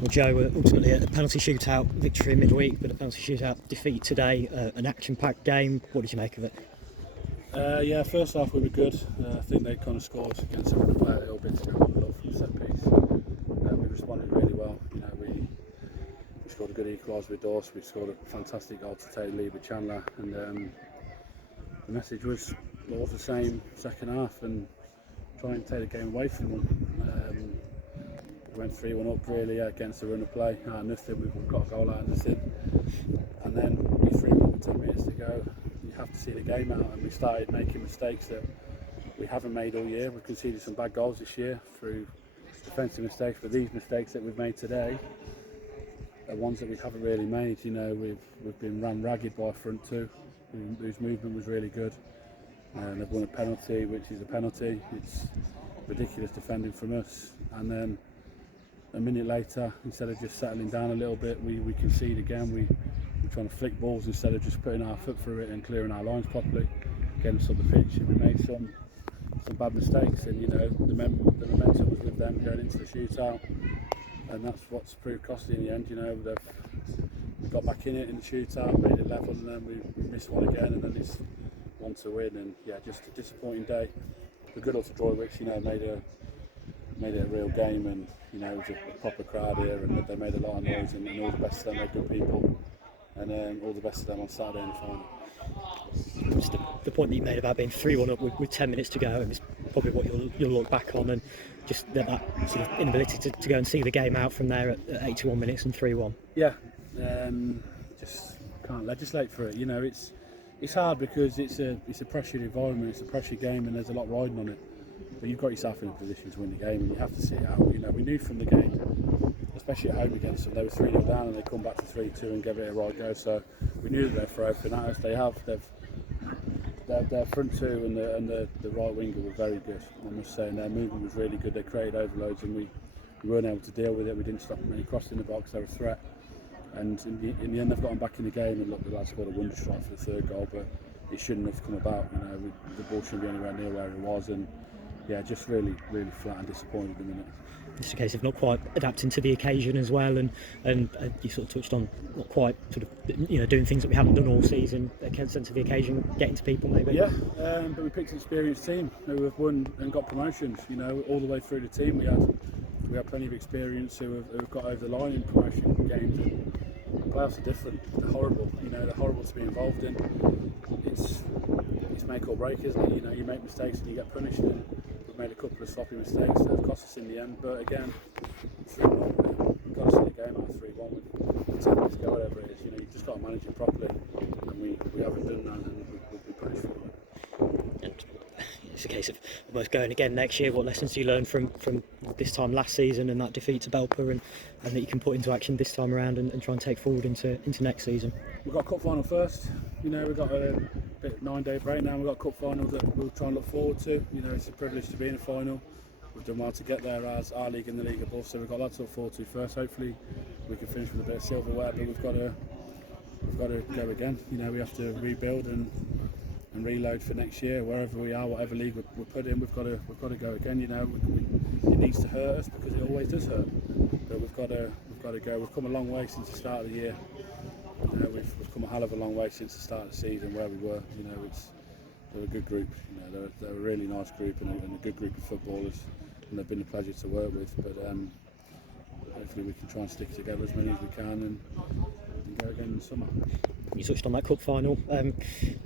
Well, Joe, ultimately a penalty shootout victory midweek, but a penalty shootout defeat today, an action-packed game. What did you make of it? Yeah, first half we were good. I think they kind of scored against them to play a little bit to come up from set piece. We responded really well. We scored a good equaliser with Dorse. We scored a fantastic goal to take the lead with Chandler, and the message was more of the same second half and try and take the game away from them. We went 3-1 up really against the run of play. Nothing. We've got a goal out of nothing, and then we 3-1 with 10 minutes to go. You have to see the game out, and we started making mistakes that we haven't made all year. We've conceded some bad goals this year through defensive mistakes, but these mistakes that we've made today are ones that we haven't really made. We've been ran ragged by front two, whose movement was really good. They've won a penalty, which is a penalty. It's ridiculous defending from us, and then a minute later, instead of just settling down a little bit, we concede again. We're trying to flick balls instead of just putting our foot through it and clearing our lines properly, getting us on the pitch. And we made some bad mistakes, and the momentum was with them going into the shootout, and that's what's proved costly in the end. We got back in it in the shootout, made it level, and then we missed one again, and then it's 1 to win. And yeah, just a disappointing day. The good luck to Droitwich, made it a real game, and it was a proper crowd here, and they made a lot of noise, and all the best to them. They're good people, and all the best to them on Saturday in the final. Just the point that you made about being 3-1 up with 10 minutes to go, and it's probably what you'll look back on, and just that sort of inability to go and see the game out from there at 81 minutes and 3-1. Yeah, just can't legislate for it. It's hard because it's a pressured environment, it's a pressured game, and there's a lot riding on it. But you've got yourself in a position to win the game, and you have to see it out. We knew from the game, especially at home against them, they were 3-0 down and they come back to 3-2 and gave it a right go. So we knew that they're for everything at us. Their front two and the right winger were very good, I must say, and their movement was really good. They created overloads, and we weren't able to deal with it. We didn't stop them any crossing the box. They were a threat, and in the end they've gotten back in the game. And look, the lads scored a wonder strike for the third goal, but it shouldn't have come about. The ball shouldn't be anywhere near where it was, and yeah, just really flat and disappointed at the minute. It's a case of not quite adapting to the occasion as well, and you sort of touched on not quite sort of doing things that we haven't done all season. A sense of the occasion, getting to people maybe. Yeah, but we picked an experienced team who have won and got promotions. All the way through the team, we had plenty of experience who have got over the line in promotion games. And the playoffs are different. They're horrible. They're horrible to be involved in. It's make or break, isn't it? You make mistakes and you get punished. And we've made a couple of sloppy mistakes that have cost us in the end. But again, 3-1, we've got to see the game out of 3-1 with 10 minutes to go, whatever it is. You've just got to manage it properly, and we haven't done that, and we've been punished for it. And it's a case of almost going again next year. What lessons do you learn from this time last season and that defeat to Belper, and that you can put into action this time around and try and take forward into next season? We've got a cup final first. We've got a 9-day break now. We've got a cup final that we'll try and look forward to. It's a privilege to be in a final. We've done well to get there as our league and the league above, so we've got that to look forward to first. Hopefully we can finish with a bit of silverware, but we've got to go again. We have to rebuild and reload for next year. Wherever we are, whatever league we're put in, we've got to go again. It needs to hurt us because it always does hurt, but we've got to go. We've come a long way since the start of the year. We've come a hell of a long way since the start of the season where we were. They're a good group. They're a really nice group and a good group of footballers, and they've been a pleasure to work with. But hopefully we can try and stick together as many as we can and go again in the summer. You touched on that cup final.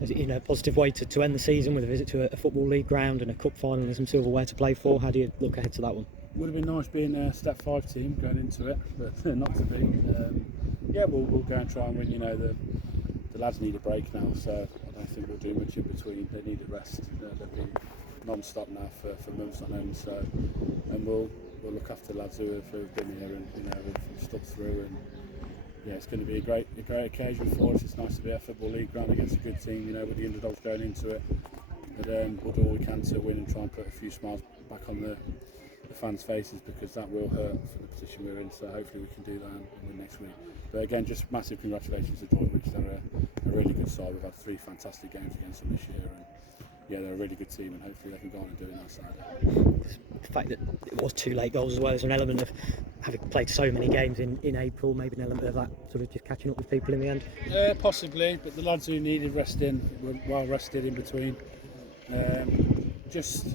Is it a positive way to end the season with a visit to a football league ground and a cup final and some silverware to play for? How do you look ahead to that one? Would have been nice being a step 5 team going into it, but not to be. We'll go and try and win. The lads need a break now, so I don't think we'll do much in between. They need a rest. They've been non-stop now for months on end. So, and we'll look after the lads who have been here and have stuck through. And yeah, it's going to be a great occasion for us. It's nice to be at a football league ground against a good team. With the underdogs going into it. But we'll do all we can to win and try and put a few smiles back on the fans' faces, because that will hurt for the position we're in. So hopefully we can do that and win next week. But again, just massive congratulations to Droitwich. They're a really good side. We've had 3 fantastic games against them this year, yeah, they're a really good team, and hopefully they can go on and do it on Saturday. The fact that it was 2 late goals as well is an element of having played so many games in April, maybe an element of that sort of just catching up with people in the end. Possibly, but the lads who needed resting were well rested in between. Just,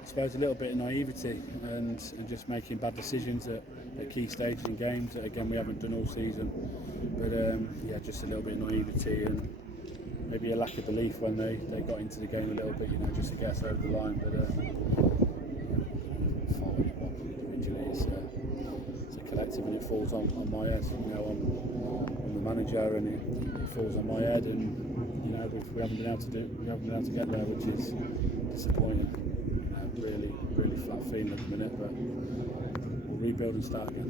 I suppose, a little bit of naivety and just making bad decisions at key stages in games that again we haven't done all season. But yeah, just a little bit of naivety and maybe a lack of belief when they got into the game a little bit, just to get us over the line. But it's a collective, and it falls on my head, on the manager, and it falls on my head, and we haven't been able to get there, which is disappointing. Really flat feeling at the minute, but we'll rebuild and start again.